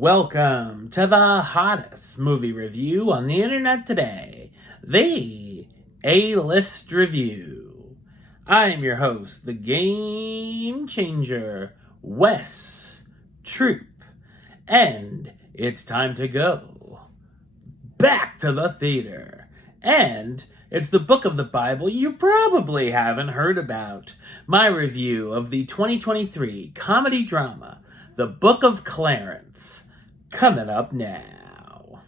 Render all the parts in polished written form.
Welcome to the hottest movie review on the internet today, the A-List Review. I am your host, the Game Changer, Wes Troop, and it's time to go back to the theater. And it's the book of the Bible you probably haven't heard about. My review of the 2023 comedy drama, The Book of Clarence, coming up now.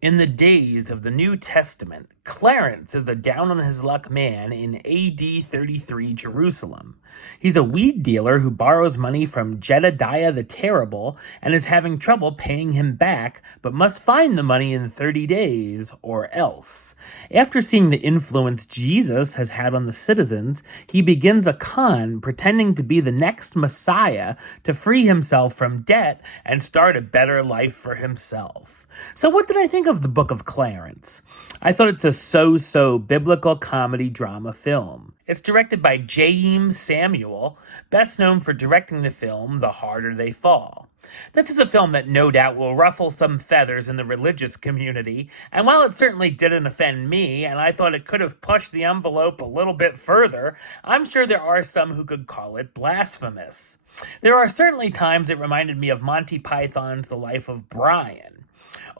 In the days of the New Testament, Clarence is a down-on-his-luck man in AD 33 Jerusalem. He's a weed dealer who borrows money from Jedediah the Terrible and is having trouble paying him back, but must find the money in 30 days, or else. After seeing the influence Jesus has had on the citizens, he begins a con pretending to be the next Messiah to free himself from debt and start a better life for himself. So what did I think of the Book of Clarence? I thought it's a so-so biblical comedy drama film. It's directed by James Samuel, best known for directing the film The Harder They Fall. This is a film that no doubt will ruffle some feathers in the religious community, and while it certainly didn't offend me, and I thought it could have pushed the envelope a little bit further, I'm sure there are some who could call it blasphemous. There are certainly times it reminded me of Monty Python's The Life of Brian.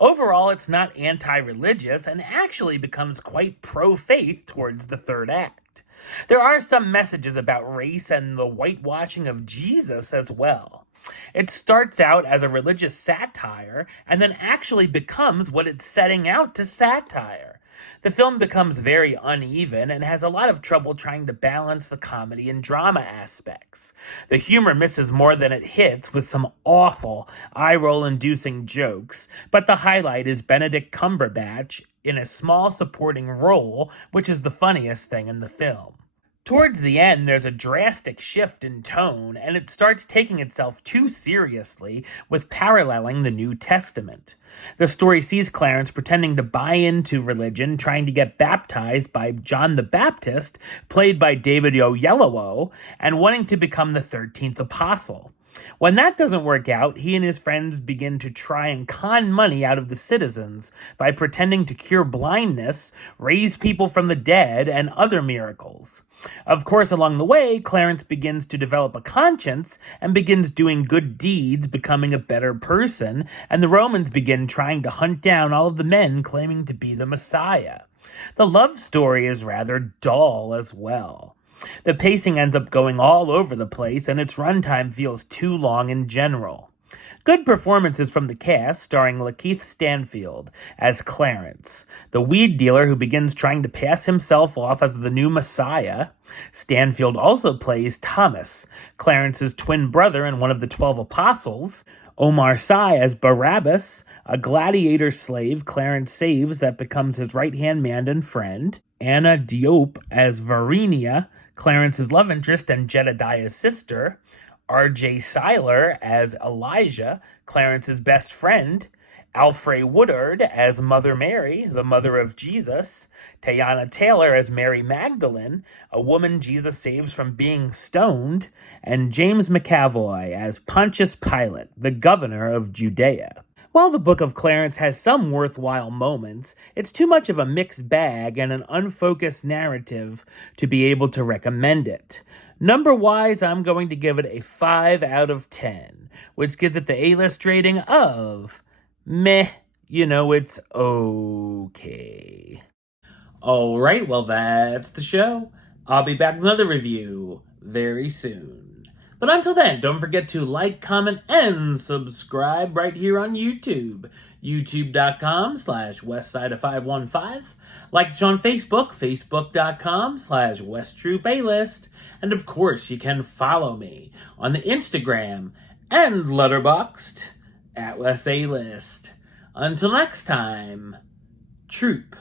Overall, it's not anti-religious and actually becomes quite pro-faith towards the third act. There are some messages about race and the whitewashing of Jesus as well. It starts out as a religious satire and then actually becomes what it's setting out to satire. The film becomes very uneven and has a lot of trouble trying to balance the comedy and drama aspects. The humor misses more than it hits with some awful, eye-roll-inducing jokes, but the highlight is Benedict Cumberbatch in a small supporting role, which is the funniest thing in the film. Towards the end, there's a drastic shift in tone, and it starts taking itself too seriously with paralleling the New Testament. The story sees Clarence pretending to buy into religion, trying to get baptized by John the Baptist, played by David Oyelowo, and wanting to become the 13th apostle. When that doesn't work out, he and his friends begin to try and con money out of the citizens by pretending to cure blindness, raise people from the dead, and other miracles. Of course, along the way, Clarence begins to develop a conscience and begins doing good deeds, becoming a better person, and the Romans begin trying to hunt down all of the men claiming to be the Messiah. The love story is rather dull as well. The pacing ends up going all over the place, and its runtime feels too long in general. Good performances from the cast, starring Lakeith Stanfield as Clarence, the weed dealer who begins trying to pass himself off as the new Messiah. Stanfield also plays Thomas, Clarence's twin brother and one of the 12 apostles. Omar Sy as Barabbas, a gladiator slave Clarence saves that becomes his right-hand man and friend. Anna Diop as Varinia, Clarence's love interest and Jedediah's sister. R.J. Seiler as Elijah, Clarence's best friend. Alfre Woodard as Mother Mary, the mother of Jesus. Teyana Taylor as Mary Magdalene, a woman Jesus saves from being stoned. And James McAvoy as Pontius Pilate, the governor of Judea. While the Book of Clarence has some worthwhile moments, it's too much of a mixed bag and an unfocused narrative to be able to recommend it. Number-wise, I'm going to give it a 5 out of 10, which gives it the A-list rating of meh. It's okay. Alright, well that's the show. I'll be back with another review very soon. But until then, don't forget to like, comment, and subscribe right here on YouTube. YouTube.com/Westside515. Like us on Facebook, Facebook.com/WestTroopAlist. And of course, you can follow me on the Instagram and Letterboxd at WesAlist. Until next time, Troop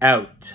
out.